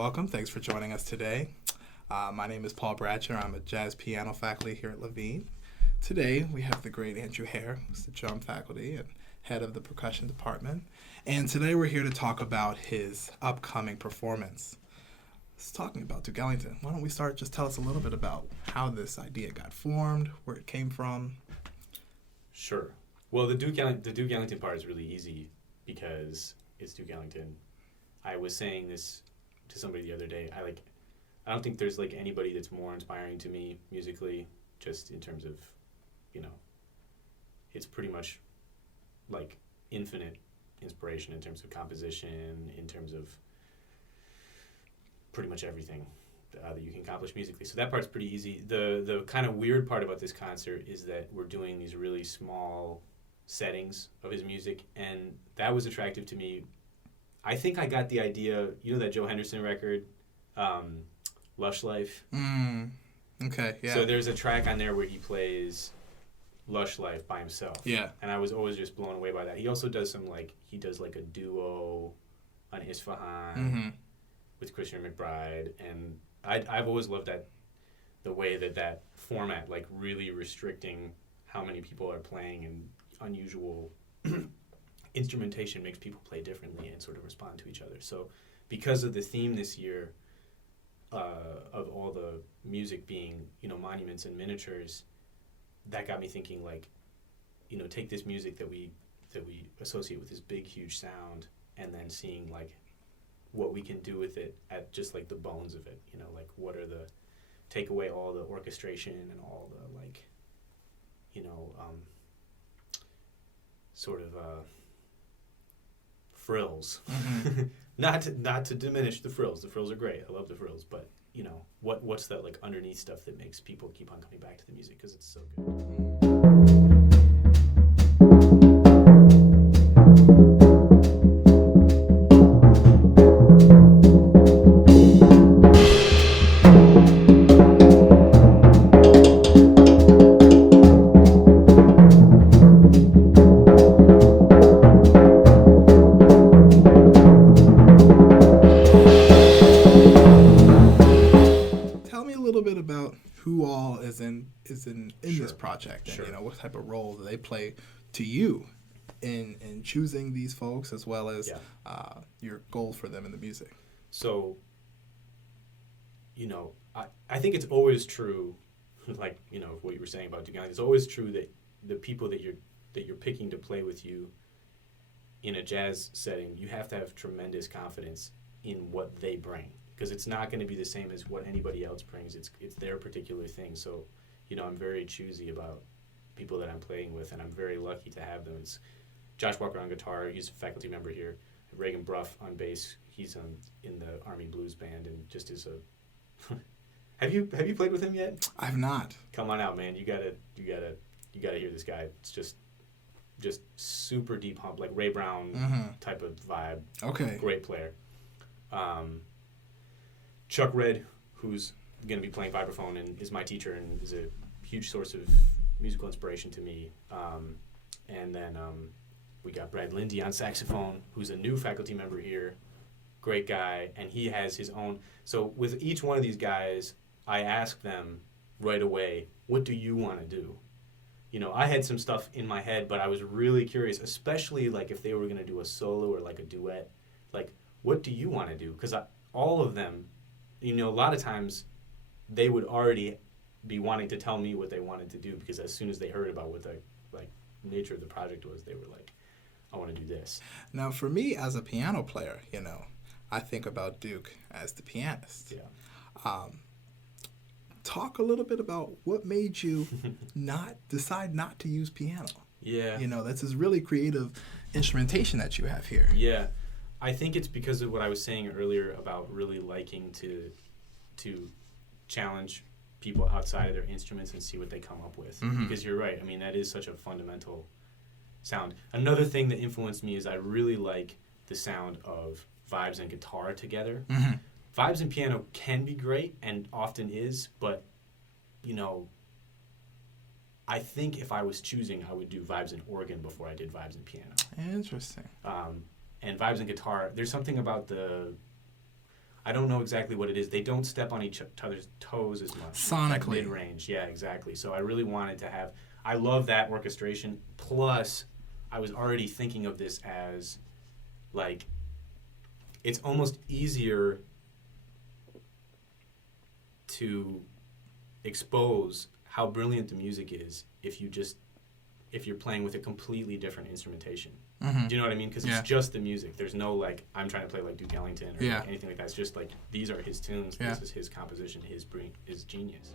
welcome. Thanks for joining us today. My name is Paul Bratcher. I'm a jazz piano faculty here at Levine. Today, we have the great Andrew Hare, who's the drum faculty and head of the percussion department. And today, we're here to talk about his upcoming performance. It's talking about Duke Ellington. Why don't we start? Just tell us a little bit about how this idea got formed, where it came from. Sure. Well, the Duke Ellington part is really easy because it's Duke Ellington. I was saying this to somebody the other day. I don't think there's anybody that's more inspiring to me musically, just in terms of, it's pretty much infinite inspiration in terms of composition, in terms of pretty much everything that you can accomplish musically. So that part's pretty easy. The kind of weird part about this concert is that we're doing these really small settings of his music, and that was attractive to me. I think I got the idea, that Joe Henderson record, Lush Life? Okay, yeah. So there's a track on there where he plays Lush Life by himself. Yeah. And I was always just blown away by that. He also does a duo on Isfahan with Christian McBride, and I've always loved the way that format, really restricting how many people are playing and unusual instrumentation makes people play differently and sort of respond to each other. So because of the theme this year of all the music being, monuments and miniatures, that got me thinking take this music that we associate with this big, huge sound, and then seeing what we can do with it at just the bones of it, what are take away all the orchestration and all the sort of frills. Not to diminish the frills. The frills are great. I love the frills, but what's that underneath stuff that makes people keep on coming back to the music because it's so good. Who all is in this project, and Sure. What type of role do they play to you in choosing these folks, as well as your goal for them in the music. So, I think it's always true, what you were saying about Duke Ellington. It's always true that the people that you're picking to play with you in a jazz setting, you have to have tremendous confidence in what they bring. Because it's not going to be the same as what anybody else brings. It's their particular thing. So, I'm very choosy about people that I'm playing with, and I'm very lucky to have them. It's Josh Walker on guitar. He's a faculty member here. Reagan Bruff on bass. He's in the Army Blues Band, and just is a. Have you played with him yet? I've not. Come on out, man. You gotta hear this guy. It's just super deep hump, like Ray Brown type of vibe. Okay. Great player. Chuck Red, who's going to be playing vibraphone and is my teacher and is a huge source of musical inspiration to me. And then we got Brad Lindy on saxophone, who's a new faculty member here. Great guy, and he has his own. So with each one of these guys, I asked them right away, what do you want to do? I had some stuff in my head, but I was really curious, especially if they were going to do a solo or a duet. What do you want to do? Because all of them, a lot of times they would already be wanting to tell me what they wanted to do, because as soon as they heard about what the nature of the project was, they were like, I want to do this. Now, for me as a piano player, I think about Duke as the pianist. Yeah. Talk a little bit about what made you decide not to use piano. Yeah. That's this really creative instrumentation that you have here. Yeah. I think it's because of what I was saying earlier about really liking to challenge people outside of their instruments and see what they come up with. Because you're right. I mean, that is such a fundamental sound. Another thing that influenced me is I really like the sound of vibes and guitar together. Vibes and piano can be great and often is, but, I think if I was choosing, I would do vibes and organ before I did vibes and piano. Interesting. And vibes and guitar, there's something about I don't know exactly what it is. They don't step on each other's toes as much. Sonically. Mid-range, yeah, exactly. So I really wanted to have... I love that orchestration. Plus, I was already thinking of this as, like, it's almost easier to expose how brilliant the music is if you're playing with a completely different instrumentation. Mm-hmm. Do you know what I mean? Because Yeah. it's just the music. There's no, like, I'm trying to play like Duke Ellington or Yeah. like anything like that. It's just like, these are his tunes. Yeah. This is his composition, his genius.